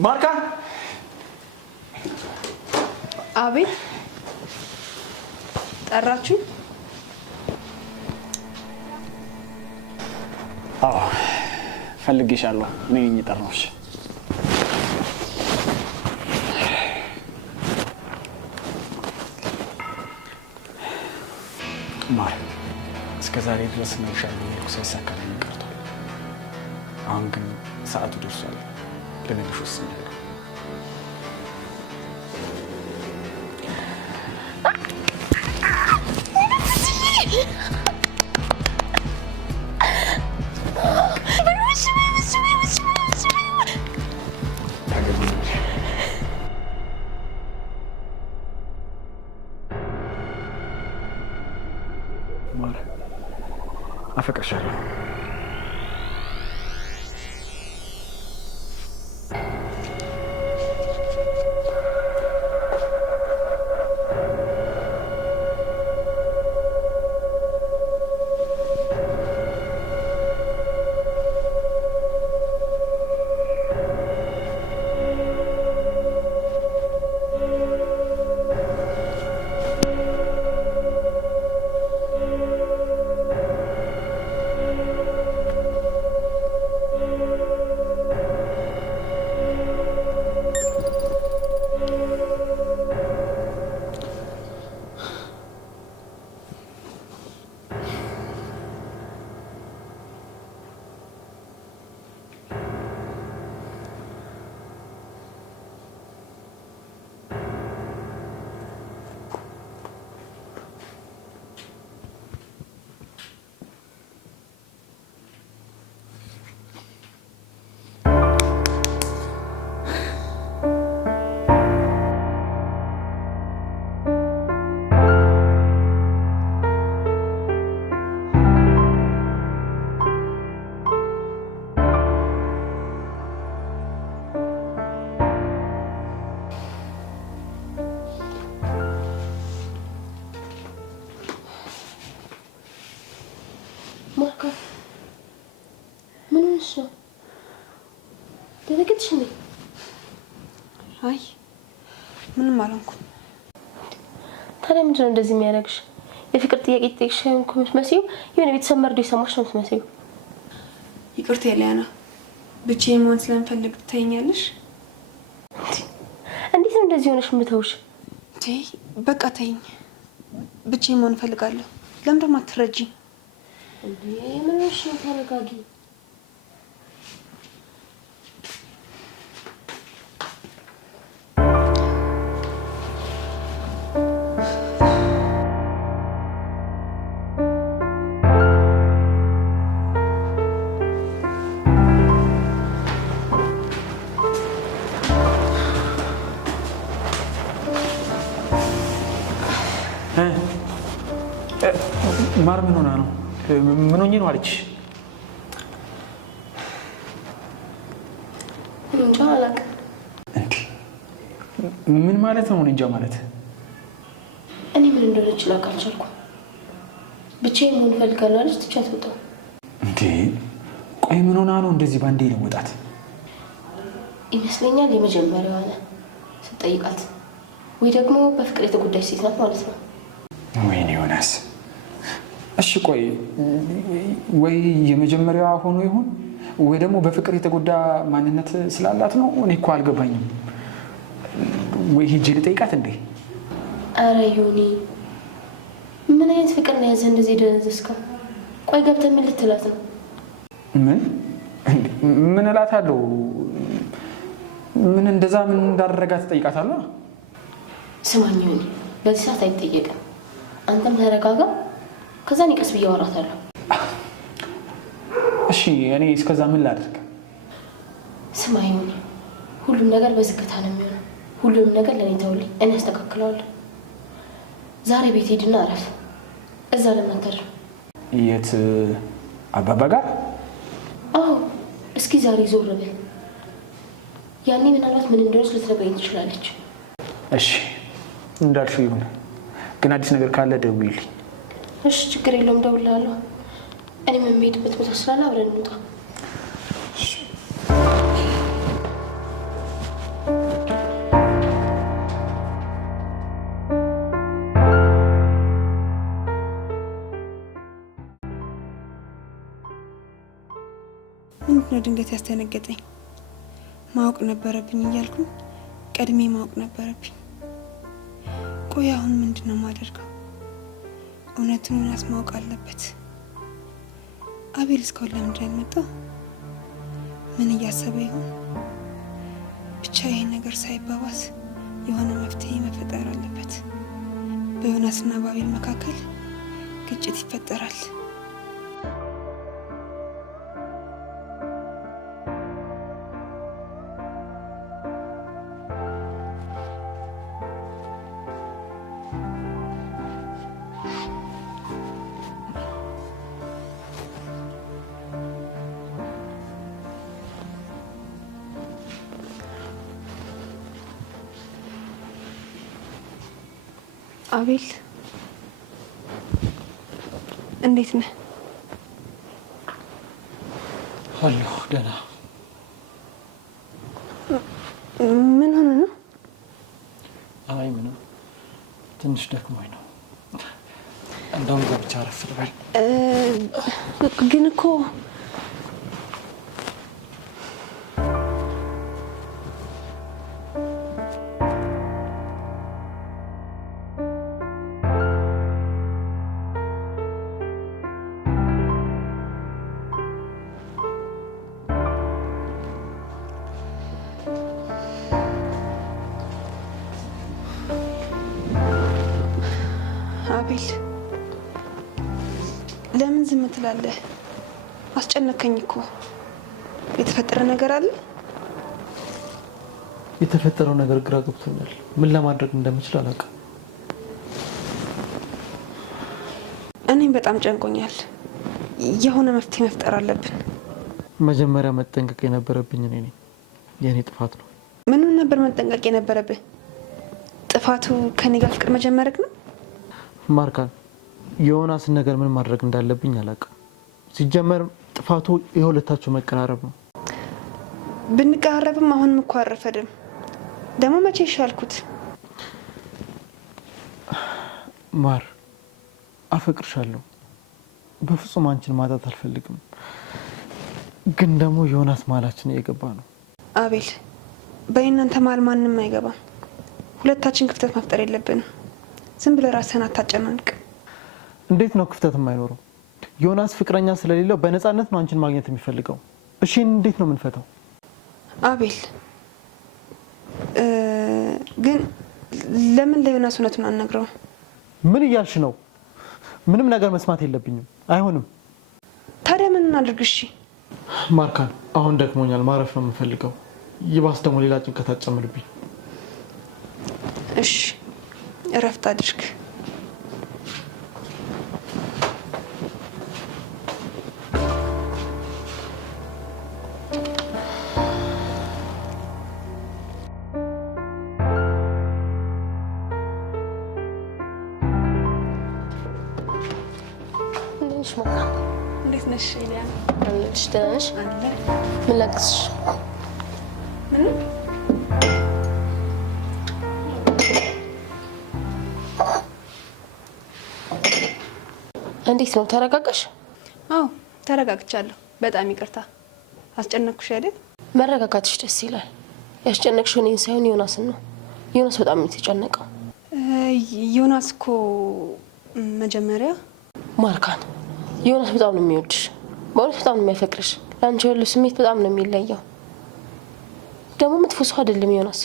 ማርካ አቤት ጠራችሁ? አዎ ፈልጌሻለሁ። እኔ ነኝ የጠራሁሽ። ማር እስከ ዛሬ ድረስ ነግሬሻለሁ ያልኩት ሳይሳካልኝ ቀርቷል። አሁን ግን ሰዓቱ ደርሷል። ልነግርሽ ወስኛለሁ። ማር አፈቅርሻለሁ። ማርካ ምን ሆነሽ ነው? ደነገጥሽ እንዴ? አይ ምንም አልሆንኩም። ታዲያ ምንድን ነው እንደዚህ የሚያደርግሽ? የፍቅር ጥያቄ ትጠይቅሽ እኮ የምትመስይው የሆነ ቤተሰብ መርዶ የሰማሽ ነው የምትመስይው። ይቅርታ ኤሊያና፣ ብቻዬን መሆን ስለምፈልግ ትተይኛለሽ? እንዴት ነው እንደዚህ ሆነሽ የምተውሽ? በቃ ተይኝ። ብቻዬን መሆን እፈልጋለሁ። ለምን ደግሞ አትረጂኝ? እንዴ ምን ሆነሽ ነው? ተረጋጊ። ማር ምን ሆና ነው? ምን ሆኜ ነው አለችሽ? እንጃ አላውቅም። እንዴ ምን ማለት ነው? እንጃ ማለት እኔ ምን እንደሆነች ላውቅ አልቻልኩም። ብቻዬን መሆን እፈልጋለሁ አለች። ትቻት ወጣሁ። እንዴ ቆይ ምን ሆና ነው እንደዚህ ባንዴ ለወጣት? ይመስለኛል የመጀመሪያዋ ናት ስትጠይቃት፣ ወይ ደግሞ በፍቅር የተጎዳች ሴት ናት ማለት ነው። ወይኔ ዮናስ። እሺ ቆይ ወይ የመጀመሪያዋ ሆኖ ይሆን ወይ ደግሞ በፍቅር የተጎዳ ማንነት ስላላት ነው? እኔ እኮ አልገባኝም። ወይ ሂጅ ልጠይቃት እንዴ? አረ ዮኒ ምን አይነት ፍቅር ነው ያዘ እንደዚህ ደነዘዝከው? ቆይ ገብተህ ምን ልትላት ነው? ምን እላታለሁ? ምን እንደዛ ምን እንዳደረጋት ትጠይቃታለሁ? ስማኝ ዮኒ፣ በዚህ ሰዓት አይጠየቅም። አንተም ተረጋጋ። ከዛ እኔ ቀስ ብዬ አወራታለሁ። እሺ እኔ እስከዛ ምን ላድርግ? ስማኝ ዮኒ፣ ሁሉም ነገር በዝግታ ነው የሚሆነው። ሁሉንም ነገር ለእኔ ተውልኝ፣ እኔ አስተካክለዋለሁ። ዛሬ ቤት ሄድና አረፍ። እዛ ለማተር የት? አባባ ጋር? አዎ እስኪ ዛሬ ዞር ብል። ያኔ ምናልባት ምን እንደሆነች ልትነግረኝ ትችላለች። እሺ እንዳልሽው ይሁን። ግን አዲስ ነገር ካለ ደውይልኝ። እሺ ችግር የለውም፣ እደውልልሃለሁ። እኔም የምሄድበት ቦታ ስላለ አብረን እንውጣ። ነው ድንገት ያስተነገጠኝ? ማወቅ ነበረብኝ እያልኩኝ ቀድሜ ማወቅ ነበረብኝ። ቆይ አሁን ምንድነው የማደርገው? እውነቱን ዮናስ ማወቅ አለበት። አቤል እስካሁን ለምንድን ያልመጣው? ምን እያሰበ ይሆን? ብቻ ይሄን ነገር ሳይባባስ የሆነ መፍትሄ መፈጠር አለበት። በዮናስና በአቤል መካከል ግጭት ይፈጠራል። አቤል እንዴት ነህ? አለሁ ደህና። ምን ሆነ ነው? አይ ምንም፣ ትንሽ ደክሞኝ ነው። እንደውም ገብቻ አረፍ ልበል። ግን እኮ አቤል ለምን ዝም ትላለህ? አስጨነቀኝ እኮ። የተፈጠረ ነገር አለ? የተፈጠረው ነገር ግራ ገብቶኛል። ምን ለማድረግ እንደምችል አላውቅም። እኔም በጣም ጨንቆኛል። የሆነ መፍትሄ መፍጠር አለብን። መጀመሪያ መጠንቀቅ የነበረብኝ እኔ ነኝ። የእኔ ጥፋት ነው። ምኑን ነበር መጠንቀቅ የነበረብህ? ጥፋቱ ከኔ ጋር ፍቅር መጀመርክ ነው? ማርካን የዮናስን ነገር ምን ማድረግ እንዳለብኝ አላውቅም። ሲጀመር ጥፋቱ የሁለታቸው መቀራረብ ነው። ብንቀራረብም አሁንም እኮ አረፈድም። ደግሞ መቼ ይሻልኩት? ማር አፈቅርሻለሁ። በፍጹም አንቺን ማጣት አልፈልግም። ግን ደግሞ ዮናስ ማላችን እየገባ ነው። አቤል በእናንተ መሀል ማንም አይገባም። ሁለታችን ክፍተት መፍጠር የለብንም። ዝም ብለህ ራስህን አታጨናንቅ። እንዴት ነው ክፍተት የማይኖረው? ዮናስ ፍቅረኛ ስለሌለው በነፃነት ነው አንቺን ማግኘት የሚፈልገው። እሺ እንዴት ነው የምንፈታው? አቤል ግን ለምን ለዮናስ እውነቱን አልነግረውም? ምን እያልሽ ነው? ምንም ነገር መስማት የለብኝም። አይሆንም። ታዲያ ምን እናድርግ? እሺ ማርካን አሁን ደክሞኛል፣ ማረፍ ነው የምፈልገው። ይባስ ደግሞ ሌላ ጭንቀት አትጨምርብኝ። እሺ እረፍት አድርግ። እንዴት ነሽ ኤልያ? አለሽ? ደህና ነሽ? አለ። ምን ላግዝሽ? እንዴት ነው? ተረጋጋሽ? አዎ ተረጋግቻለሁ። በጣም ይቅርታ አስጨነቅኩሽ አይደል? መረጋጋትሽ ደስ ይላል። ያስጨነቅሽው እኔን ሳይሆን ዮናስን ነው። ዮናስ በጣም ነው የተጨነቀው። ዮናስ እኮ መጀመሪያ ማርካን ዮናስ በጣም ነው የሚወድሽ። በእውነት በጣም ነው የሚያፈቅርሽ። ለአንቺ ያለው ስሜት በጣም ነው የሚለየው። ደግሞ መጥፎ ሰው አይደለም ዮናስ።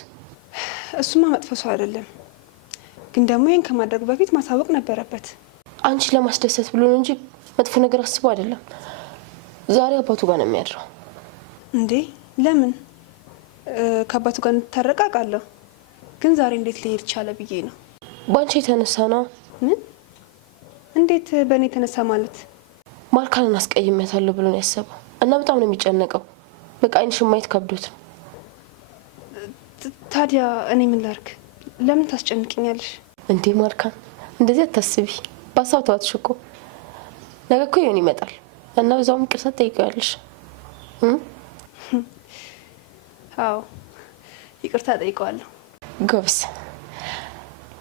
እሱማ መጥፎ ሰው አይደለም፣ ግን ደግሞ ይህን ከማድረጉ በፊት ማሳወቅ ነበረበት። አንቺ ለማስደሰት ብሎ ነው እንጂ መጥፎ ነገር አስቦ አይደለም። ዛሬ አባቱ ጋር ነው የሚያድረው። እንዴ ለምን? ከአባቱ ጋር እንድታረቅ አውቃለሁ፣ ግን ዛሬ እንዴት ሊሄድ ቻለ ብዬ ነው። በአንቺ የተነሳ ነው። ምን? እንዴት በእኔ የተነሳ ማለት? ማርካንን አስቀይሜያታለሁ ብሎ ነው ያሰበው እና በጣም ነው የሚጨነቀው። በቃ ዓይንሽን ማየት ከብዶት ነው። ታዲያ እኔ ምን ላድርግ? ለምን ታስጨንቅኛለሽ? እንዴ ማርካን እንደዚህ አታስቢ። በሀሳብ ተዋትሽ እኮ። ነገ እኮ ይሆን ይመጣል እና በዛውም ይቅርታ ትጠይቂዋለሽ። አዎ ይቅርታ ጠይቀዋለሁ። ጎብስ።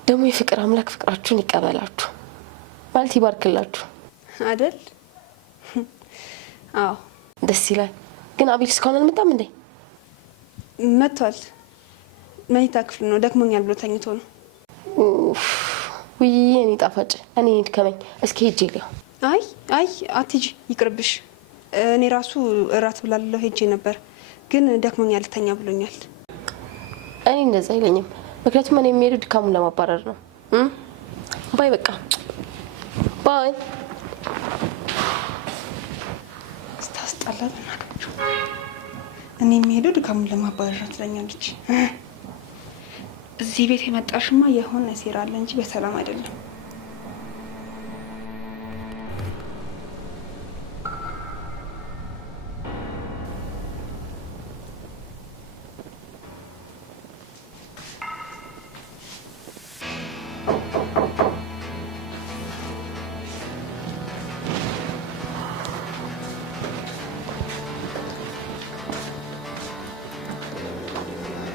ደግሞ የፍቅር አምላክ ፍቅራችሁን ይቀበላችሁ ማለት ይባርክላችሁ አይደል? አዎ ደስ ይላል። ግን አቤል እስካሁን አልመጣም እንዴ? መጥቷል። መኝታ ክፍል ነው፣ ደክሞኛል ብሎ ተኝቶ ነው። ውይ እኔ ጣፋጭ፣ እኔ ድከመኝ። እስኪ ሄጄ ሊያው። አይ አትሂጂ፣ ይቅርብሽ። እኔ ራሱ እራት ብላለሁ ሄጄ ነበር፣ ግን ደክሞኛል ልተኛ ብሎኛል። እኔ እንደዛ አይለኝም፣ ምክንያቱም እኔ የሚሄዱ ድካሙን ለማባረር ነው። ባይ በቃ ባይ። ስታስጠላ ናቸው። እኔ የሚሄዱ ድካሙን ለማባረር ትለኛለች። እዚህ ቤት የመጣሽማ የሆነ ሴራ አለ እንጂ በሰላም አይደለም።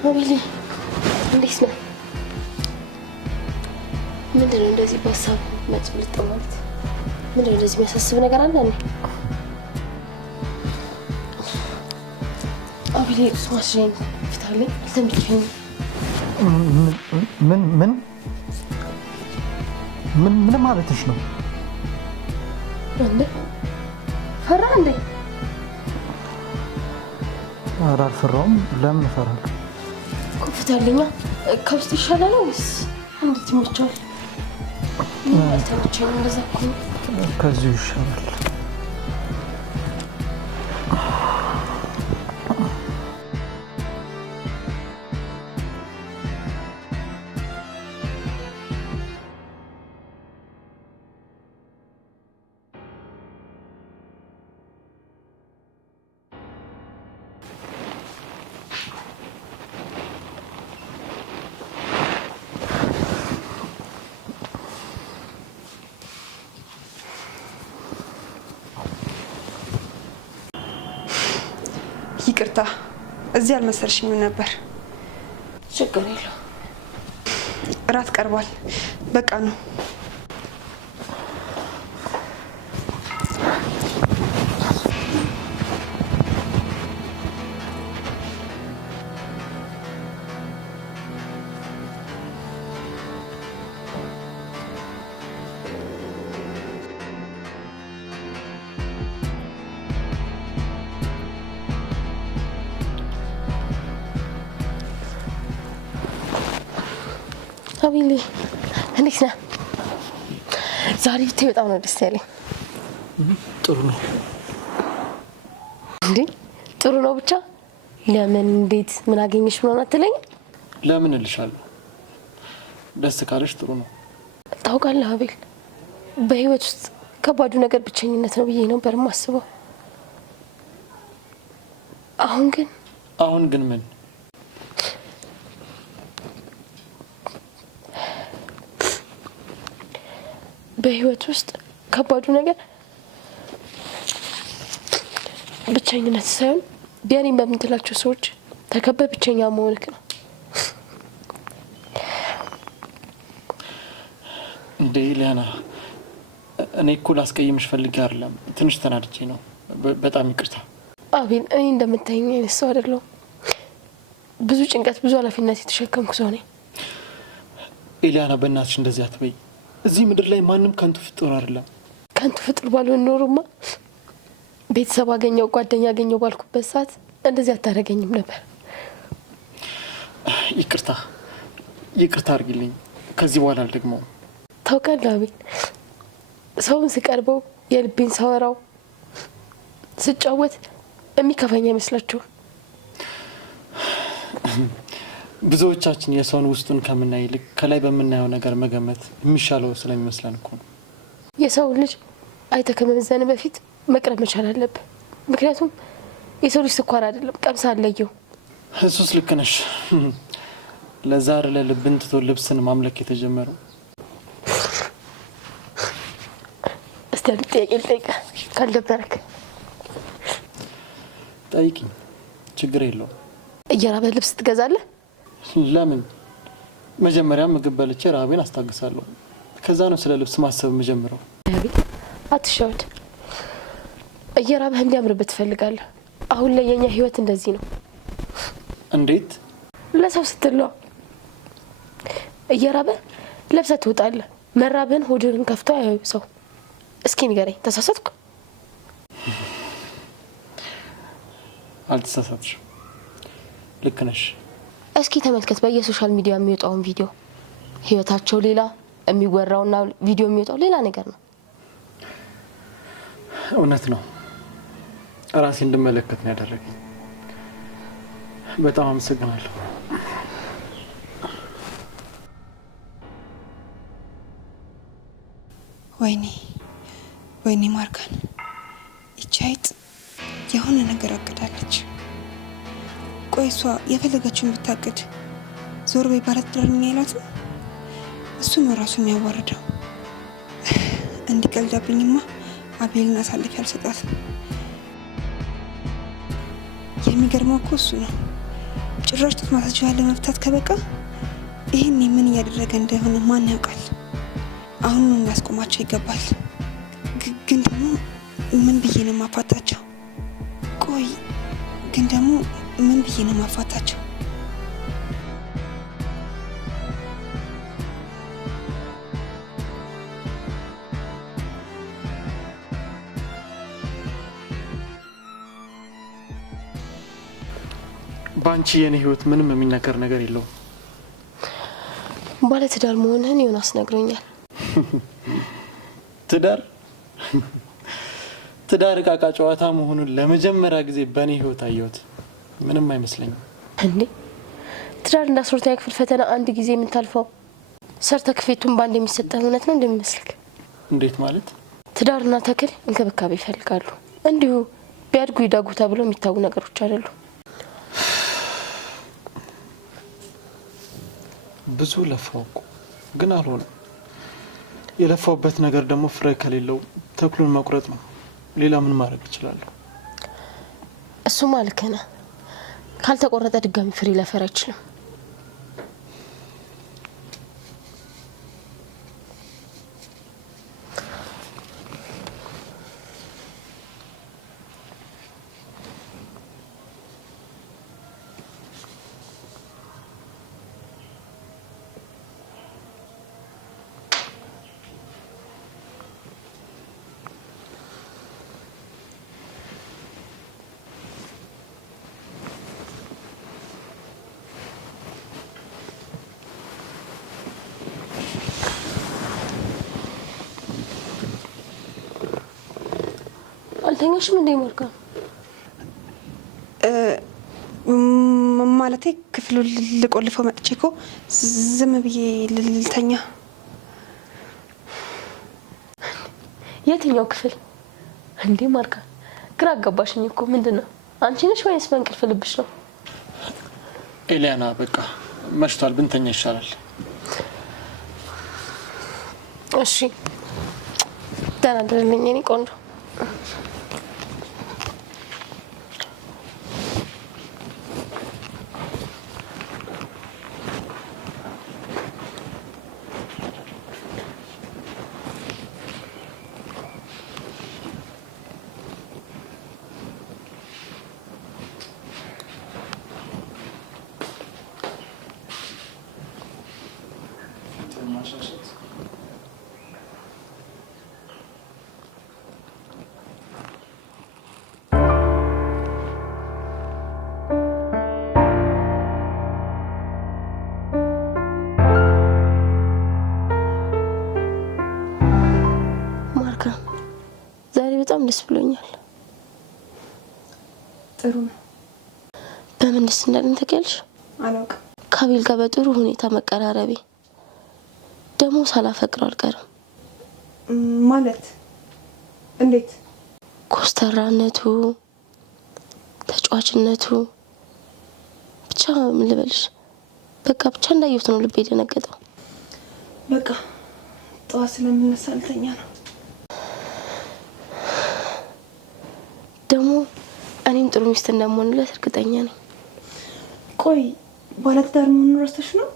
አቤል እንዴት ነህ? ምንድን ነው እንደዚህ በሀሳብ መጭልጥ ማለት? ምንድን ነው እንደዚህ የሚያሳስብ ነገር አለ? አቤል ስማሽኝ ፍታለኝ አልተመቸኝም። ምን ማለትሽ ነው? እንዴ ፈራ እንዴ? ኧረ አልፈራሁም። ለምን እፈራለሁ? ፍታለኛ። ከውስጥ ይሻላል ወይስ እንዴት ይመቻል? አልተመቸኝም። እንደዛ እኮ ከዚሁ ይሻላል። ይቅርታ፣ እዚህ አልመሰልሽኝም ነበር። ችግር የለውም። እራት ቀርቧል። በቃ ነው። አቤል እንዴት ነህ? ዛሬ ብታይ በጣም ነው ደስ ያለኝ። ጥሩ ነው እንዴ? ጥሩ ነው ብቻ። ለምን እንዴት ምን አገኘሽ ምናምን አትለኝ? ለምን እልሻለሁ። ደስ ካለሽ ጥሩ ነው። ታውቃለህ አቤል፣ በህይወት ውስጥ ከባዱ ነገር ብቸኝነት ነው ብዬ ነበር የማስበው። አሁን ግን ምን? በህይወት ውስጥ ከባዱ ነገር ብቸኝነት ሳይሆን ቢያኔም በምትላቸው ሰዎች ተከበህ ብቸኛ መሆንክ ነው። እንዴ ሊያና፣ እኔ እኮ ላስቀይምሽ ፈልጌ አይደለም፣ ትንሽ ተናድጄ ነው። በጣም ይቅርታ አቤል። እኔ እንደምታየኝ አይነት ሰው አይደለሁም። ብዙ ጭንቀት፣ ብዙ ኃላፊነት የተሸከምኩ ሰው ነኝ። ኤሊያና በእናትሽ እንደዚህ አትበይ። እዚህ ምድር ላይ ማንም ከንቱ ፍጡር አይደለም። ከንቱ ፍጡር ባልሆን ኖሮማ ቤተሰብ አገኘው ጓደኛ አገኘው ባልኩበት ሰዓት እንደዚህ አታደርገኝም ነበር። ይቅርታ አድርጊልኝ። ከዚህ በኋላ አልደግመውም። ታውቃለህ አቤል፣ ሰውን ስቀርበው የልቤን ሳወራው ስጫወት የሚከፋኝ አይመስላችሁም? ብዙዎቻችን የሰውን ውስጡን ከምናይ ይልቅ ከላይ በምናየው ነገር መገመት የሚሻለው ስለሚመስለን እኮ ነው። የሰውን ልጅ አይተህ ከመመዘን በፊት መቅረብ መቻል አለብህ። ምክንያቱም የሰው ልጅ ስኳር አይደለም፣ ቀምሳ አለየው። እሱስ ልክ ነሽ። ለዛ አይደለ ልብን ትቶ ልብስን ማምለክ የተጀመረው። እስቲ አንድ ጥያቄ ልጠይቅህ ካልደበረክ። ጠይቂኝ፣ ችግር የለውም። እየራበህ ልብስ ትገዛለህ? ለምን? መጀመሪያ ምግብ በልቼ ረሃቤን አስታግሳለሁ። ከዛ ነው ስለ ልብስ ማሰብ የምጀምረው። አትሻወድ። እየራበህ እንዲያምርበት ትፈልጋለህ። አሁን ላይ የኛ ህይወት እንደዚህ ነው። እንዴት? ለሰው ስትለው እየራበ ለብሰህ ትወጣለህ። መራብህን ሆድህን ከፍቶ አያዩ ሰው። እስኪ ንገረኝ፣ ተሳሳትኩ? አልተሳሳትሽም፣ ልክ ነሽ። እስኪ ተመልከት በየሶሻል ሚዲያ የሚወጣውን ቪዲዮ። ህይወታቸው ሌላ፣ የሚወራውና ቪዲዮ የሚወጣው ሌላ ነገር ነው። እውነት ነው። ራሴ እንድመለከት ነው ያደረገኝ። በጣም አመሰግናለሁ። ወይኔ ማርካን፣ ይቺ አይጥ የሆነ ነገር አቅዳለች። ቆይ እሷ የፈለገችውን ብታቅድ ዞር በይ ባለትዳር ነኝ አይላትም? እሱ ነው ራሱ የሚያዋርደው። እንዲቀልዳብኝማ አቤልን አሳልፌ አልሰጣትም። የሚገርመው እኮ እሱ ነው። ጭራሽ ጡት ማስያዣ ለመፍታት ከበቃ ይህን ምን እያደረገ እንደሆነ ማን ያውቃል? አሁን እናስቆማቸው ይገባል። ግን ደግሞ ምን ብዬ ነው ማፋታቸው? ቆይ ግን ደግሞ ምን ብዬ ነው ማፋታቸው? ባንቺ የኔ ህይወት ምንም የሚነገር ነገር የለውም። ባለትዳር መሆንህን ዮናስ ነግሮኛል። ትዳር ዕቃ ጨዋታ መሆኑን ለመጀመሪያ ጊዜ በእኔ ህይወት አየሁት። ምንም አይመስለኝም። እንዴ ትዳር እንደ 12ኛ ክፍል ፈተና አንድ ጊዜ የምታልፈው ሰርተክፌቱን ባንድ የሚሰጠህ እውነት ነው እንደሚመስልክ? እንዴት ማለት? ትዳርና ተክል እንክብካቤ ይፈልጋሉ። እንዲሁ ቢያድጉ ይዳጉ ተብሎ የሚታዩ ነገሮች አይደሉም። ብዙ ለፋው እኮ ግን አልሆነም። የለፋውበት ነገር ደግሞ ፍሬ ከሌለው ተክሉን መቁረጥ ነው። ሌላ ምን ማድረግ እችላለሁ? እሱማ ልክ ነህ። ካልተቆረጠ ድጋሚ ፍሬ ሊያፈራ አይችልም። አልተኛሽም እንዴ ማርካ? ማለቴ ክፍሉ ልቆልፈው መጥቼ እኮ ዝም ብዬ ልተኛ። የትኛው ክፍል እንዴ ማርካ? ግራ አጋባሽኝ እኮ። ምንድነው? አንቺ ነሽ ወይስ በእንቅልፍ ልብሽ ነው? ኤሊያና በቃ መሽቷል፣ ብንተኛ ይሻላል። እሺ ደህና ደርልኝ የኔ ቆንጆ። በጣም ደስ ብሎኛል። ጥሩ ነው። በምን ደስ እንዳለኝ ታውቂያለሽ? አላውቅም። ከአቤል ጋር በጥሩ ሁኔታ መቀራረቤ፣ ደግሞ ሳላፈቅረው አልቀርም። ማለት እንዴት? ኮስተራነቱ፣ ተጫዋችነቱ፣ ብቻ ምን ልበልሽ፣ በቃ ብቻ እንዳየሁት ነው ልቤ የደነገጠው። በቃ ጠዋት ስለምነሳ ልተኛ ነው። ደግሞ እኔም ጥሩ ሚስት እንደምሆንለት እርግጠኛ ነኝ። ቆይ ባለትዳር መሆኑን ረስተሽ ነው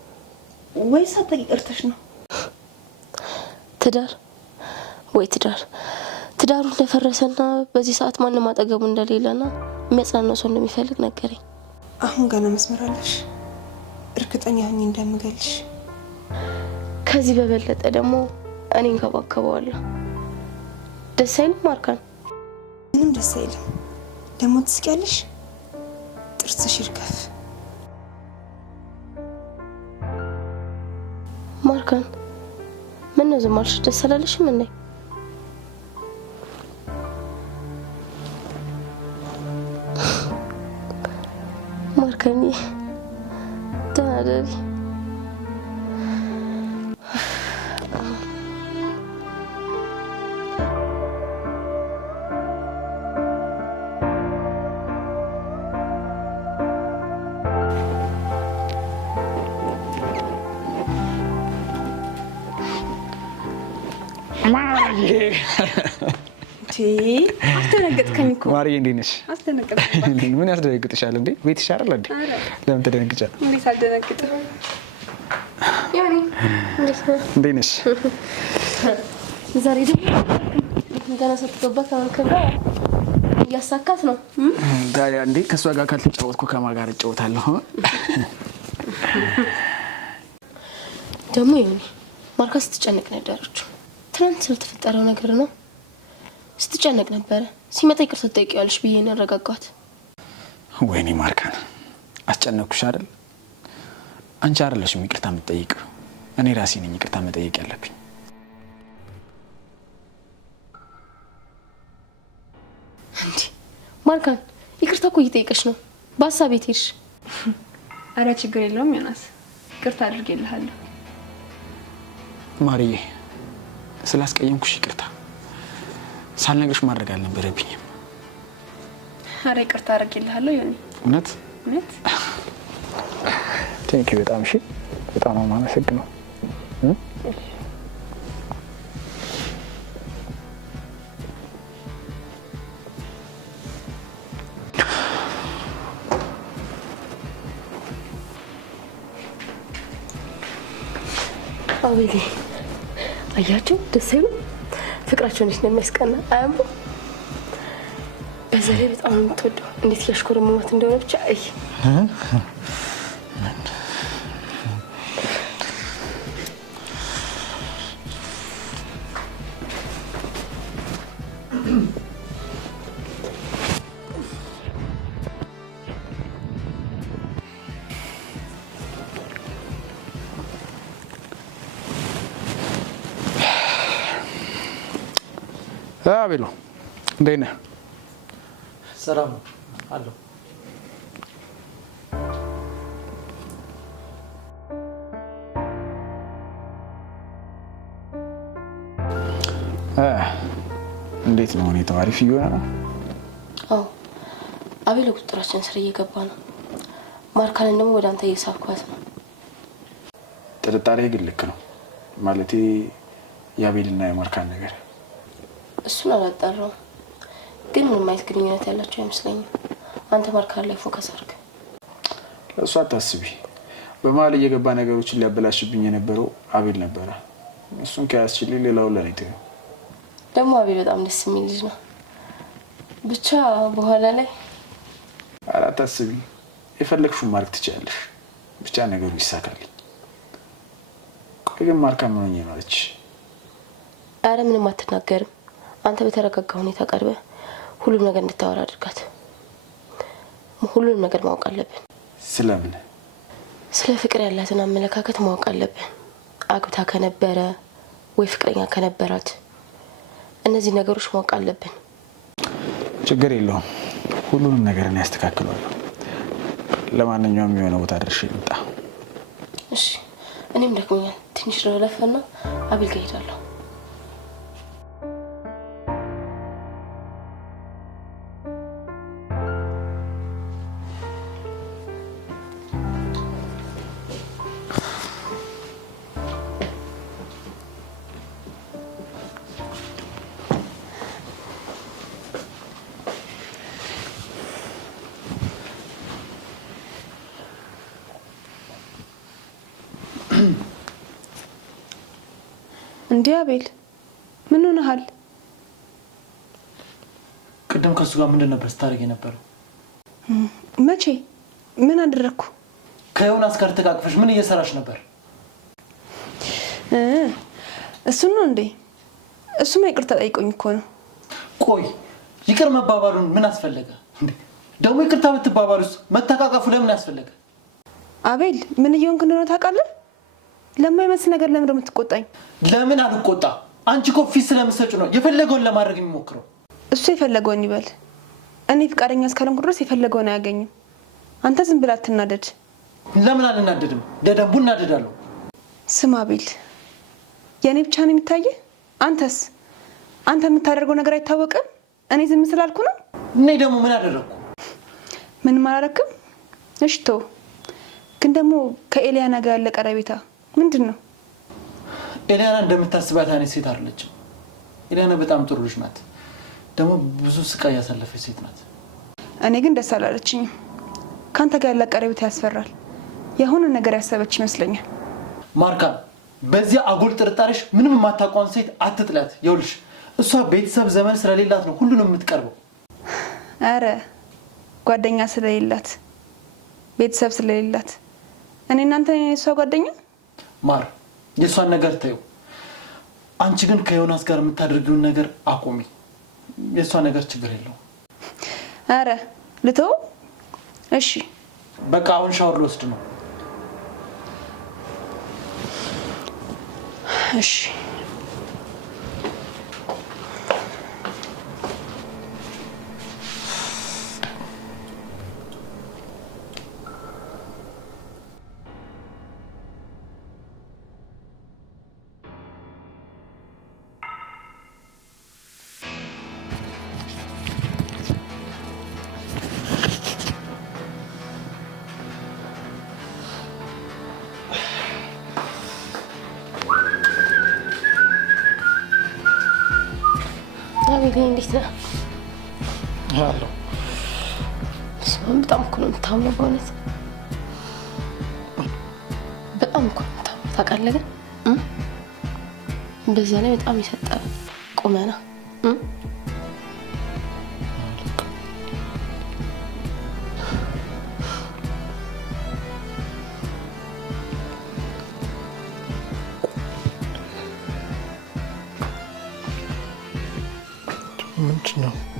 ወይስ አታውቂ ቀርተሽ ነው? ትዳር ወይ ትዳር ትዳሩ እንደፈረሰና በዚህ ሰዓት ማንም አጠገቡ እንደሌለና የሚያጽናናው ሰው እንደሚፈልግ ነገረኝ። አሁን ገና መስመር አለሽ? እርግጠኛ ሆኜ እንደምገልሽ። ከዚህ በበለጠ ደግሞ እኔ እንከባከበዋለሁ። ደስ አይልም ማርካን? ምንም ደስ አይልም። ደግሞ ትስቂያለሽ። ጥርስሽ ይርከፍ። ማርካን ምን ነው ዝም አልሽ? ደስ አላለሽም እንዴ? ማርካን ደህና ደሪ። አስደነገጥከኝ እኮ ማርዬ። እንዴት ነሽ? አስደነገጥከኝ። ምን ያስደነግጥሻል እንዴ? ቤትሽ አይደል እንዴ? ለምን ትደነግጫለሽ? እንዴት አልደነግጥም? ያኔ እንዴት ነሽ? ዛሬ ደግሞ ገና ስትገባ ከመልከም ጋር እያሳካት ነው። ታዲያ እንዴ ከእሷ ጋር ካልተጫወትኩ ከማን ጋር እጫወታለሁ? ደግሞ ይሁን ማርካ ስትጨነቅ ነበረችው። ትናንት ስለተፈጠረው ነገር ነው ስትጨነቅ ነበረ። ሲመጣ ይቅርታ ትጠይቂዋለሽ ብዬ ነው ያረጋጋት። ወይኔ ማርካን አስጨነቅኩሽ አይደል? አንቺ አይደለሽም ይቅርታ የምትጠይቂው፣ እኔ ራሴ ነኝ ይቅርታ መጠየቅ ያለብኝ። እንዴ ማርካን ይቅርታ እኮ እየጠየቀሽ ነው። በሀሳብ ቤት ሄድሽ። አረ ችግር የለውም ዮናስ፣ ይቅርታ አድርጌልሃለሁ። ማርዬ ስላስቀየምኩሽ ይቅርታ። ሳልነግርሽ ማድረግ አልነበረብኝም። አረ ይቅርታ አድርጌልሃለሁ ዮኒ። እውነት እውነት ቴንኪው በጣም እሺ። በጣም ነው የማመሰግነው። አቤሌ አያችሁ ደስ ይሉ ፍቅራቸው እንዴት ነው የሚያስቀና። አያምሩ? በዛ ላይ በጣም የምትወደው እንዴት እያሽኮረመማት እንደሆነ ብቻ አይ አቤሎ እንዴት ነህ? ሰላም አለሁ። እንዴት ነው ሁኔታው? አሪፍ እየሆነ ነው? አዎ አቤል ቁጥራችን ስር እየገባ ነው። ማርካንን ደግሞ ወደ አንተ እየሳብኳት ነው። ጥርጣሬ ግን ልክ ነው ማለቴ የአቤልና የማርካን ነገር። እሱን አላጣራውም ግን ምንም አይነት ግንኙነት ያላቸው አይመስለኝም። አንተ ማርካን ላይ ፎከስ አድርግ። ለእሱ አታስቢ። በመሀል እየገባ ነገሮችን ሊያበላሽብኝ የነበረው አቤል ነበረ። እሱን ከያዝችልኝ ሌላውን ለኔ ተይው። ደግሞ አቤል በጣም ደስ የሚል ልጅ ነው። ብቻ በኋላ ላይ አታስቢ፣ የፈለግሽውን ማድረግ ትችያለሽ። ብቻ ነገሩ ይሳካልኝ። ቆይ ግን ማርካ ምን ሆኜ ነው አለች? አረ ምንም አትናገርም። አንተ በተረጋጋ ሁኔታ ቀርበህ ሁሉም ነገር እንድታወራ አድርጋት። ሁሉም ነገር ማወቅ አለብን። ስለምን? ስለ ፍቅር ያላትን አመለካከት ማወቅ አለብን። አግብታ ከነበረ ወይ ፍቅረኛ ከነበራት እነዚህ ነገሮች ማወቅ አለብን። ችግር የለውም፣ ሁሉንም ነገር እኔ ያስተካክለዋለሁ። ለማንኛውም የሆነ ቦታ ድርሼ ልምጣ። እሺ እኔም ደክሞኛል። ትንሽ ረለፈና አቤል ጋር እሄዳለሁ። እንዴ አቤል ምን ሆነሃል? ቅድም ከሱ ጋር ምንድን ነበር ስታደርግ የነበረው? መቼ? ምን አደረግኩ? ከዮናስ ጋር ተቃቅፈሽ ምን እየሰራሽ ነበር? እሱን ነው እንዴ? እሱማ ይቅርታ ጠይቆኝ እኮ ነው። ቆይ ይቅር መባባሉን ምን አስፈለገ? ደግሞ ይቅርታ ብትባባሉስ መተቃቀፉ ለምን ያስፈለገ? አቤል ምን እየሆንክ እንደሆነ ታውቃለህ? ለማይመስል ነገር ለምን ነው የምትቆጣኝ? ለምን አልቆጣ? አንቺ እኮ ፊት ስለምትሰጪ ነው የፈለገውን ለማድረግ የሚሞክረው። እሱ የፈለገውን ይበል። እኔ ፍቃደኛ እስካልሆንኩ ድረስ የፈለገውን አያገኝም። አንተ ዝም ብለህ አትናደድ። ለምን አልናደድም? ደደንቡ እናደዳለሁ። ስማ አቤል፣ የእኔ ብቻ ነው የሚታየህ? አንተስ? አንተ የምታደርገው ነገር አይታወቅም? እኔ ዝም ስላልኩ ነው? እኔ ደግሞ ምን አደረግኩ? ምንም አላደረክም። እሺ ተው። ግን ደግሞ ከኤሊያና ጋር ያለ ቀረቤታ ምንድን ነው? ኤሊያና እንደምታስባት አይነት ሴት አይደለችም። ኤሊያና በጣም ጥሩ ልጅ ናት። ደግሞ ብዙ ስቃይ ያሳለፈች ሴት ናት። እኔ ግን ደስ አላለችኝም። ከአንተ ጋር ያለ ቀረቤታ ያስፈራል። የሆነ ነገር ያሰበች ይመስለኛል። ማርካ፣ በዚያ አጉል ጥርጣሬሽ ምንም የማታውቀውን ሴት አትጥላት። ይኸውልሽ እሷ ቤተሰብ ዘመን ስለሌላት ነው ሁሉንም የምትቀርበው። አረ ጓደኛ ስለሌላት ቤተሰብ ስለሌላት እኔ እናንተ እሷ ጓደኛ? ማር የእሷን ነገር ተይው። አንቺ ግን ከዮናስ ጋር የምታደርጊውን ነገር አቁሚ። የእሷ ነገር ችግር የለውም። አረ ልተው? እሺ በቃ አሁን ሻወር ልወስድ ነው። እሺ አቤል እንዴት ነህ? አለሁ። በጣም እኮ ነው የምታምነው በእውነት በጣም እኮ ነው የምታምነው ታውቃለህ። ግን እንደዚያ ላይ በጣም የሰጠ ቁመና ምንድን ነው?